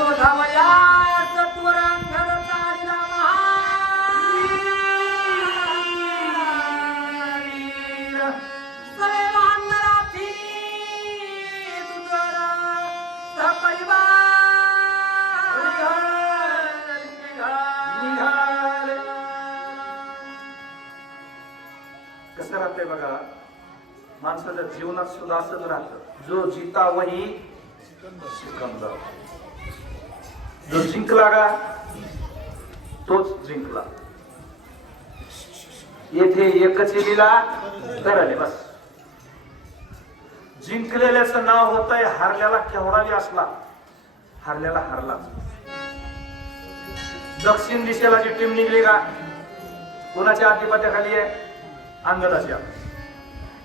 शोधावया सत्वरांगर महावीर तुझर कसं राहतंय बघा माणसाच्या जीवनात सुद्धा असंच राहतं. जो जिता वही सिकंदर. जो जिंकला का तोच जिंकला येथे एकच लिला तरले बस. जिंकलेल्याचं नाव होत आहे हारल्याला केवढावी असला हारल्याला हारला दक्षिण दिशेला जी टीम निघली का कोणाच्या आधिपत्याखाली आहे? अंगदाच्या.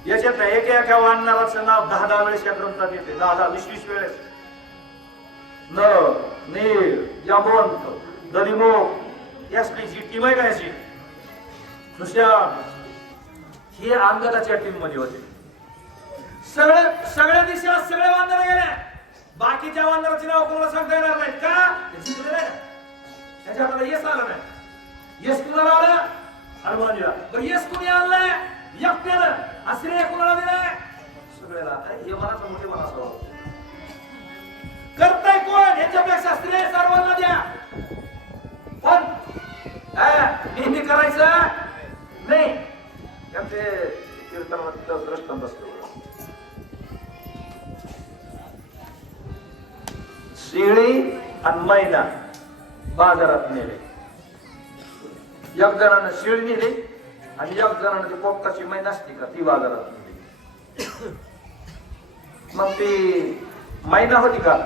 याच्यात एक एका वानराचं नाव दहा दहा वेळेस या ग्रंथात येते दहा दहा वीस वीस वेळेस. नळ नीर जांबवंत दलिमोक यासली जी टीम आहे का याची? दुसऱ्या हे अंगदाच्या टीममध्ये होते. सगळे सगळ्या दिशेला सगळे वानर गेले बाकीच्या वानराची नाव कोणाला सांगता येणार नाही का? जिंकले नाही. त्याच्या हाताला यश आलं नाही. यश कुणाला आलं? हनुमानजीला. बरं यश कुणी आणलंय? एकट्यानं. असे कुणाला दिलंय? सगळ्याला. आता हे मनाचं मोठे नेहमी करायचं? नाही. त्यांचे कीर्तनात दृष्टांत असतो शेळी आणि मैना बाजारात नेले. एक जणानं शेळी नेली आणि एक जणानं ती पोपटाची मैना असते का ती बाजारात नेली. मग ती मैना होती का?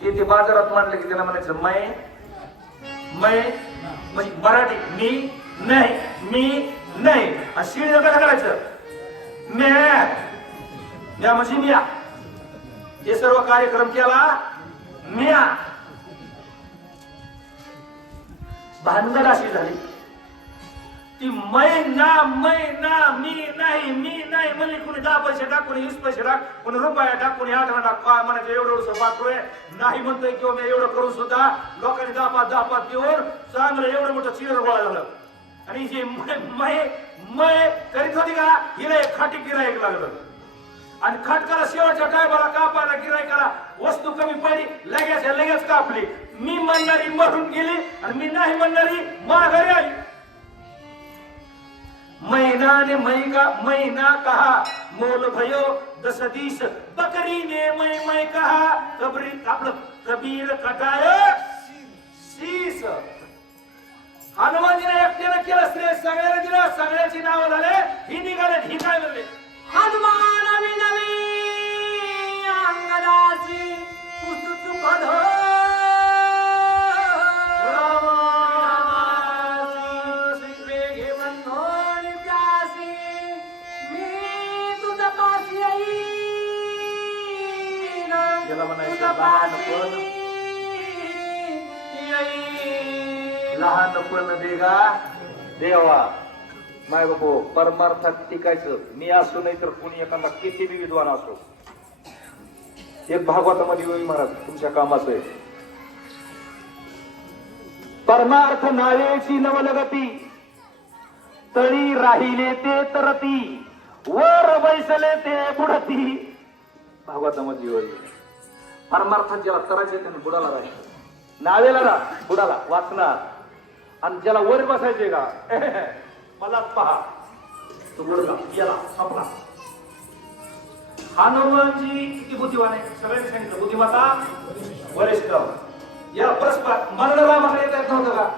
ती ती बाजारात मांडले की त्याला म्हणायचं मै मै म्हणजे मराठी मी नाही मी नाही. आणि नका कसं करायचं म्या. म्या म्हणजे म्या. हे सर्व कार्यक्रम केला म्या. भानगड अशी झाली. ती मै ना मै ना मी नाही मी नाही. म्हणजे कुणी दहा पैसे टाक कुणी वीस पैसे टाक कुणी रुपया टाक कुणी अठरा टाक. काय म्हणायचं? एवढं एवढं पात्र आहे. नाही म्हणतोय किंवा मी एवढं करून सुद्धा लोकांनी दहा पाच दहा पाच देऊन चांगलं एवढं मोठं चिर गोळा झालं. आणि जे मै मै करीत होती का हिला एक खाटी गिरायक लागलं. आणि खटकाला शेवटच्या टायमाला कापायला गिरायकाला वस्तू कमी पडली लगेच लगेच कापली. मी म्हणणारी मरून गेली आणि मी नाही म्हणणारी माघारी आली. मैना ने मै का मैना कहा मोल भयो दस दिस बकरी ने मै मै कहा कबरी आपलं कबीर कटाय शीस. हनुमानजीने एकट्यानं केलं श्रेय सगळ्याला दिलं सगळ्याची नावं झाले ही निघाले ही काय म्हणले? हनुमान विनवी अंगदासी पुसुचुकध म्हणायचं लहानपण देगा देवा माय बापू परमार्थात टिकायचं. मी असो नाही तर कुणी एखादा किती बी विद्वान असो. एक भागवतामध्ये येऊ महाराज तुमच्या कामाचं आहे. परमार्थ नावेची नवलगती. तळी राहिले ते तरती. वर बैसले ते बुडती. भागवतामध्ये येऊ परमार्थात ज्याला करायचे त्याने बुडाला राहायचं नावेला ना बुडाला वाचणार. आणि ज्याला वर बसायचे का मला पहा. तो मुलगा याला संपला हनुमानजी किती बुद्धिवान आहे? सगळ्यांनी सांगितलं बुद्धिमत्ता वरिष्ठ. या परस्पर मला रामाकडे येता येत नव्हतं का?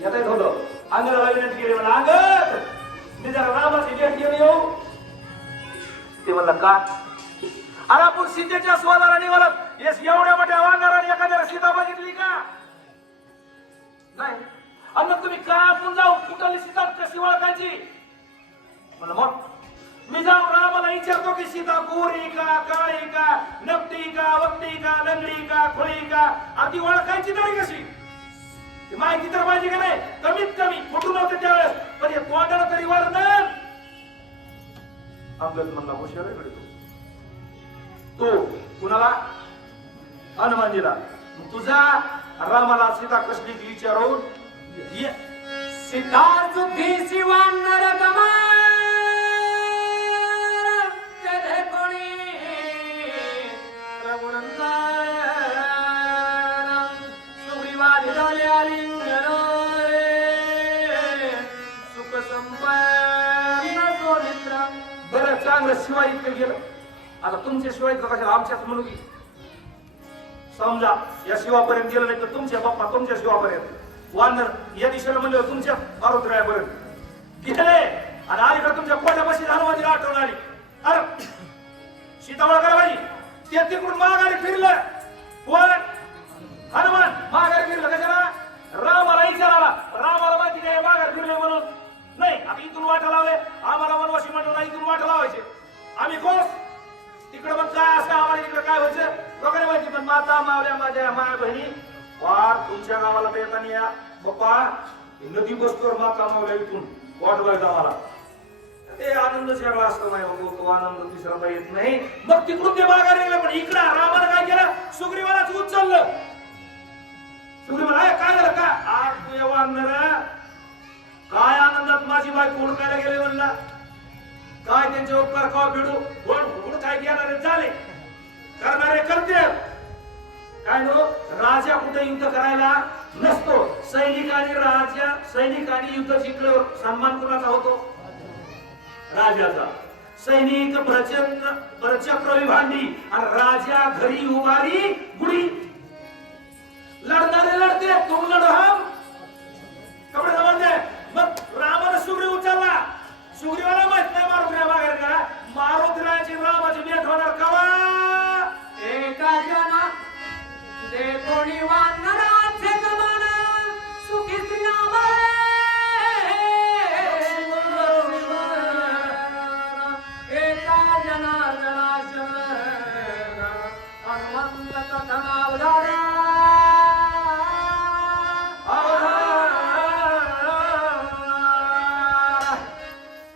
येता येत होतं अंगाला विनंती केली म्हणा अंगत मी जरा रामाची भेट घेऊन येऊ. ते म्हणलं का? अरे आपण सीतेच्या स्वराला निघालात येस एवढ्या मोठ्या वानराने एखाद्याला सीता बघितली का? नाही. आणि मग तुम्ही का आपण जाऊ. कुठली सीता कशी ओळखायची? म्हणलं मग मी जाऊन रामाला विचारतो की सीता गोरी का काळी का नपटी का वक्ती का लंगडी का खोळी का? आधी ओळखायची नाही कशी? माहिती तर पाहिजे का नाही? कमीत कमी. फुटून नव्हते त्यावेळेस. पण हे तोंडाला तरी वर्णन. अंगद म्हणला हुशार तू. तो कुणाला? हनुमानजीला. तुझा रामाला सीता कसली विचारून सिद्धार्थ सीता सुखी कोणी रघुनंदन सुग्रीवादी झाले सुख संपन्न बरं चांगलं शिवाय इतकं गेलं. आता तुमच्या शिवाय कशाला आमच्याच मुलगी? समजा या शिवापर्यंत गेलं नाही तर तुमच्या बाप्पा तुमच्या शिवापर्यंत. वानर या दिशेला म्हणलं तुमच्या मारुद्रायापर्यंत गेले. आणि अलीकडे तुमच्या पोटापाशी हनुमानजीला आठवण आली. अरे सीतावळ करा ते तिकडून माघारी फिरलं. कोण? हनुमान. माघारी फिरलं कशाला? रामाला विचाराला रामाला माहिती नाही माघारी फिरले म्हणून? नाही आता इथून वाटा लावले. आम्हाला वनवासी मंडळाला इथून वाटा लावायचे. आम्ही कोण? तिकडे पण काय असं आम्हाला? इकडं काय व्हायचं? वगैरे माहिती पण माता मावल्या माझ्या माया बहिणी पार तुमच्या गावाला येताना या. बाप्पा नदी बसतोर माता मावल्या इथून वाट बघायचं आम्हाला ते आनंद वेगळा असतो नाही बाबा, तो आनंद तिसरा येत नाही. मग तिकडून ते माघारी गेलं पण इकडं रामानं काय केलं? सुग्रीवालाच उचललं. सुग्रीवाला काय झालं? का? आठ तू एवढा काय आनंदात माझी बायको उडकायला गेले म्हणला. काय त्यांचे उपकार का फेडू कोण हुड काय घेणारे झाले करणारे करते काय नो? राजा कुठे युद्ध करायला नसतो. सैनिक आणि राजा सैनिक आणि युद्ध जिंकल्यावर सन्मान कुणाचा होतो? राजाचा. सैनिक प्रचंड प्रचक्र विभांडी आणि राजा घरी उभारी गुढी. लढणारे लढते तुम लढा. कोणी वानराचे कमान सुखीच एका जना जनार्दन हनुमंत कथा अवधारा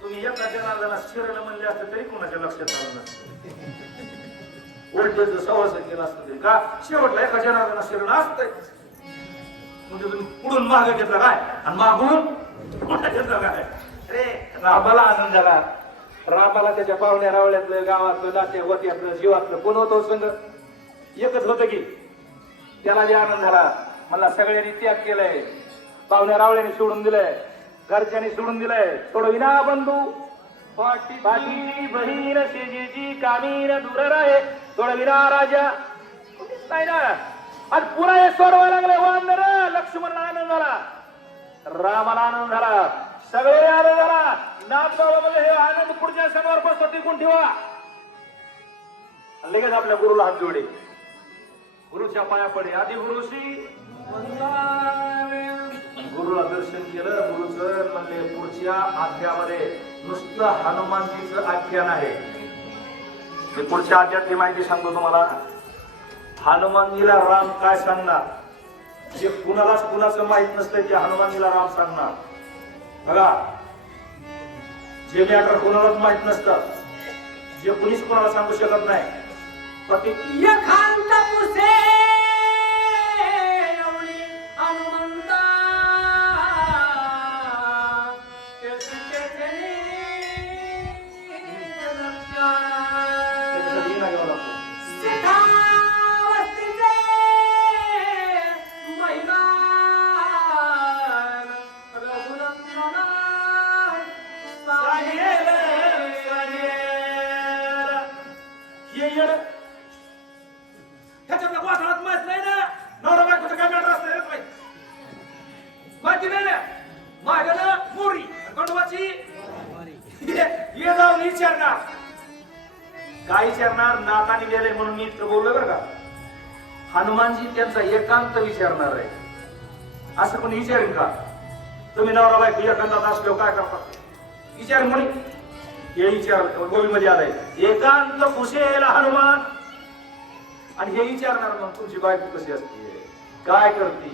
तुम्ही एका जनार्दना शिरलं म्हणले असते तरी कोणाच्या लक्षात आलं केलं असतं का? शेवटला एका जनार्दना शिरण असतंय. म्हणजे तुम्ही पुढून मागे घेतला काय? आणि मागून पुढे घेतला काय? अरे रामाला आनंद झाला. रामाला त्याच्या पाहुण्या रावल्यातलं गावातलं वत्यातलं जीवातलं कोण होतं संग? एकच होतं की त्याला जे आनंद झाला. मला सगळ्यांनी त्याग केलाय. पाहुण्या रावळ्याने सोडून दिलंय. घरच्यांनी सोडून दिलंय. सोडविना बंधू. पाठीची बहीण शेजीची कामीन दूर राहे. सोडविना राजा. नाही ना. आणि पुन्हा हे सोडवायला लागले वांदर लक्ष्मणला आनंद झाला. रामाला आनंद झाला. सगळे आनंद झाला. नाम हे आनंद पुढच्या सणावर बसतो टिकून ठेवा. लगेच आपल्या गुरुला हात जोडे गुरुच्या पाया पडे आधी गुरुशी गुरुला दर्शन केलं. गुरुचं म्हणले पुढच्या आख्यामध्ये नुसतं हनुमानजीचं आख्यान आहे. मी पुढच्या अध्यायातली माहिती सांगतो तुम्हाला. हनुमानजीला राम काय सांगणार? जे कुणालाच कुणाचं माहीत नसतं ते हनुमानजीला राम सांगणार. बघा जे मॅटर कुणालाच माहीत नसतं जे कुणीच कुणाला सांगू शकत नाही हनुमानजी त्यांचा एकांत विचारणार आहे. असं कोणी विचारेन का? तुम्ही नवरा बायको एकांतात असल्यावर काय करता? विचार म्हणे हे विचार गोविंदमध्ये आलाय. एकांत कुशेल हनुमान. आणि हे विचारणार मग तुमची बायको कशी असते? काय करते?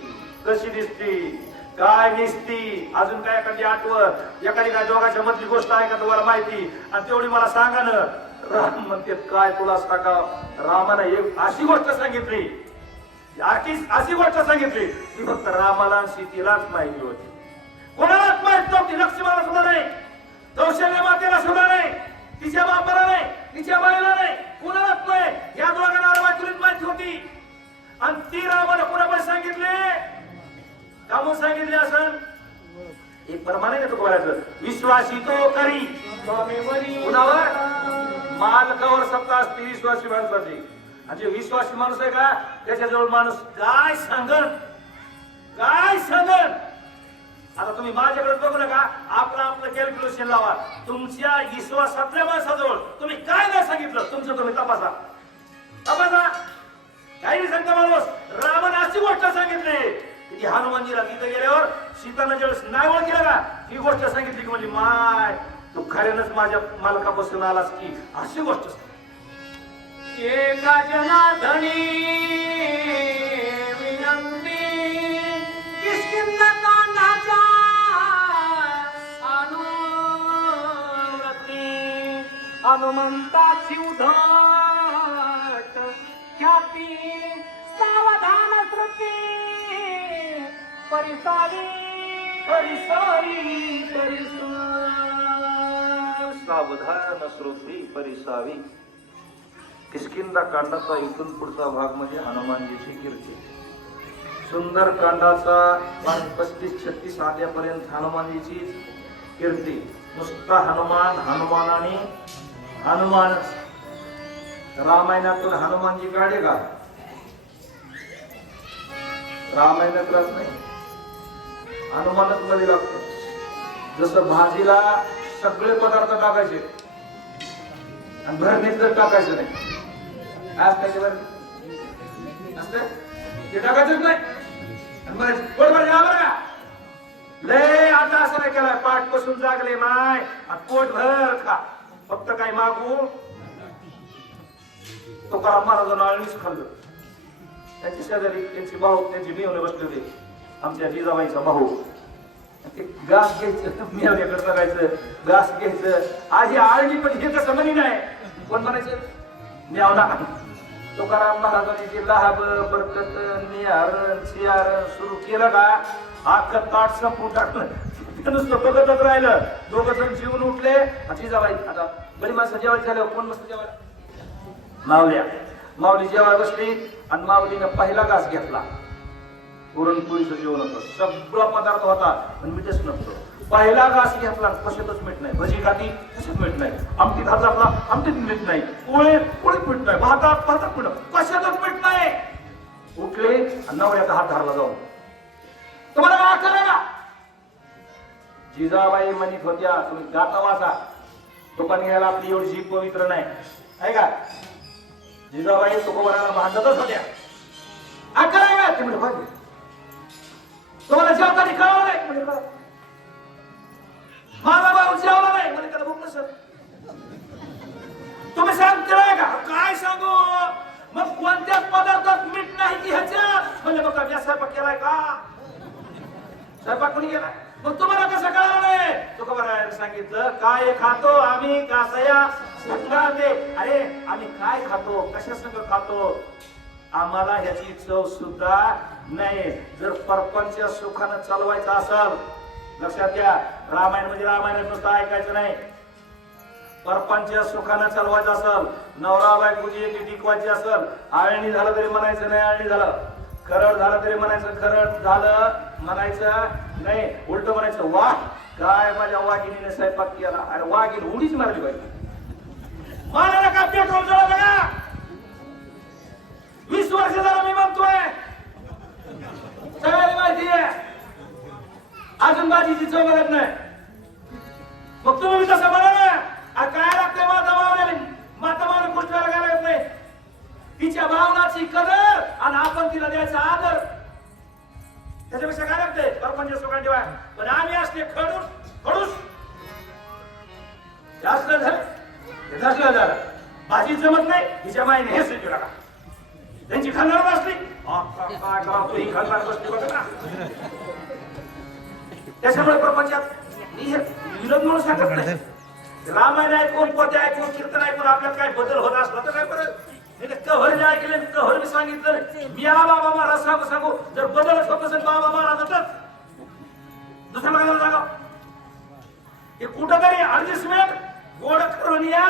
कशी दिसती? काय दिसती? अजून काय एखादी आठवण? एखादी काय दोघांच्या मधली गोष्ट आहे का तुम्हाला माहिती? आणि तेवढी मला सांगा ना. राम म्हणते काय तुला सांगा रामानं एक अशी गोष्ट सांगितली. अशी गोष्ट सांगितली ती फक्त रामाला सीतेलाच माहिती होती. कोणालाच माहीत नव्हती लक्ष्मणाला सुद्धा नाही. कौशल्य मातेला सुद्धा नाही. तिच्या बापाला नाही तिच्या बाईला नाही कुणालाच नाही. या दोघांना वाचुलीत माहिती होती. आणि ती रामाला कुणाकडे सांगितले? का म्हणून सांगितले असं? एक प्रमाणे का तुका बोलायचं विश्वासी तो करी. स्वामीवरी कुणावर? मालकावर सत्ता असते विश्वासी माणसाची. आणि विश्वासी माणूस आहे का? त्याच्याजवळ माणूस काय सांगन? काय सांगन? आता तुम्ही माझ्याकडे बघू नका. आपलं आपलं कॅल्क्युलेशन लावा. तुमच्या विश्वासातल्या माणसाजवळ तुम्ही काय नाही सांगितलं? तुमचं तुम्ही तपासा. तपासा. काही नाही सांगता माणूस. रामाने अशी गोष्ट सांगितली. की हनुमानजीला तिथे गेल्यावर सीताना ज्यावेळेस नाही ओळखीला का ही गोष्ट सांगितली की म्हणजे माय तू खऱ्यानंच माझ्या मालकापासून आलास की? अशी गोष्ट सांगितली. एका जनार्दनी विनंती. किष्किंद कांडाच्या अनुव्रती हनुमंताची उधट. ख्याती सावधान श्रुती परिसारी परिसारी परिसारी सावधान श्रोती परिसावी. किशकिंदा कांडाचा इथून पुढचा भाग म्हणजे हनुमानजीची कीर्ती. सुंदर कांडाचा पस्तीस छत्तीस आद्यापर्यंत हनुमानजीची कीर्ती. नुसता हनुमान हनुमानाने हनुमानच रामायणातून हनुमानजी काढे का? रामायणात राहत नाही. हनुमानच मध्ये लागतो. जसं भाजीला सगळे पदार्थ टाकायचे आणि भरणीत जर टाकायचं नाही. आज त्याचे भरणी ते टाकायचंच नाही आणि बरं, जा बरं. का? लय आता असं नाही केलाय पाठ बसून जागले माय. पोट भर खा. फक्त काय मागू? तो का महाराजांना आळणीच खाल्लं. त्यांची शेजारी त्यांची भाऊ त्यांची मिळवणे बसले होते. आमच्या जिजाबाईचा भाऊ. ते घास घ्यायचं मिळवण्याकडे बघायचं घास घ्यायचं. आज ही आळणी पण हे कसं म्हणी नाही. कोण म्हणायचं? म्यावना तुकाराम महाराजांनी जे लहाब बरकत निहारण सियारण सुरू केलं का अख्खं ताट संपून टाकलं नुसतं बघतच राहिलं. दोघं जण जीवन उठले. जिजाबाई आता बरी माणसं जेवायला झाल्यावर कोण मस्त जेवायला? मावल्या माऊली जेवायला बसली आणि माऊलीनं पहिला घास घेतला. पुरणपोळीचं जेवण होतं सगळा पदार्थ होता पण मीठच नव्हतं. पहिला घास घेतला कशातच मीठ नाही. भजी खाती कशात मीठ नाही. आमटी घास आपला आमटीत मीठ नाही. पोळे पोळीत मीठ नाही. भातात भातात मीठ कशातच मीठ नाही. उठले नवऱ्याचा हात धरला जाऊन. तुम्हाला काय अक्कल जिजाबाई म्हणत होत्या तुम्ही गाता वाचा. दुकान घ्यायला आपली एवढी जीभ पवित्र नाही. आहे का? जिजाबाई तुकोबराला भांडतच होत्या. अकरा वेळा ते म्हणजे भाजी तुम्हाला जेवताना कळवलं नाही म्हणजे कळव. माझा भाऊ जेवला नाही. म्हणजे त्याला भूक नसेल तुम्ही सांगताय का? काय सांगू? मग कोणत्याच पदार्थात मीठ नाही की ह्याच्यात म्हणजे बघा मी स्वयंपाक केलाय का? स्वयंपाक कोणी केलाय? मग तुम्हाला कसं कळलं नाही? तुकोबरायाने सांगितलं काय खातो आम्ही? कासया सुखाते अरे आम्ही काय खातो? कशा संग खातो? आम्हाला ह्याची चव सुद्धा नाही जर परपंच सुखानं चालवायचं असेल लक्षात घ्या रामायण म्हणजे रामायण नुसतं ऐकायचं नाही. परपंच सुखानं चालवायचं असेल नवरा बायकोची एकी टिकवायची असेल आळणी झालं तरी म्हणायचं नाही आळणी झालं. खरड झालं तरी म्हणायचं खरड झालं म्हणायचं नाही उलट म्हणायचं वा काय माझ्या वाघिणीने स्वयंपाक केला. अरे वाघीन उडीच मारली पाहिजे मारायला का पेट्रोल जळलं का? वीस वर्ष झालं मी म्हणतोय सगळ्याला माहिती आहे अजून माझी चव बघत नाही मग तुम्ही तसं म्हणा ना आ, काय लागते माता मावल्याने माता मावल्या गोष्टीला काय लागत नाही तिच्या भावनाची कदर आणि आपण तिला द्यायचा आदर त्याच्यापेक्षा काय लागतंय परपंच सुखान ठेवा पण आम्ही असले खडूस खडूस जास्त झालं हे जास्त झालं भाजी जमत नाही हिच्या माईने हे सुचू लागा त्यांची खाणार असली आ, खाणार बसली बघा त्याच्यामुळे प्रपंचात मी हे विरोध म्हणून सांगत नाही. रामायण ऐकून पोते ऐकून कीर्तन ऐकून आपल्यात काय बदल होत असला तर काय बरं? हे तर कहर ऐकले कहर मी सांगितलं. मी या बाबा महाराज सांगू सांगू. जर बदलच होत असेल बाबा महाराज तर? दुसऱ्या बघायला जागा. हे कुठं तरी ऍडजस्टमेंट गोड करून या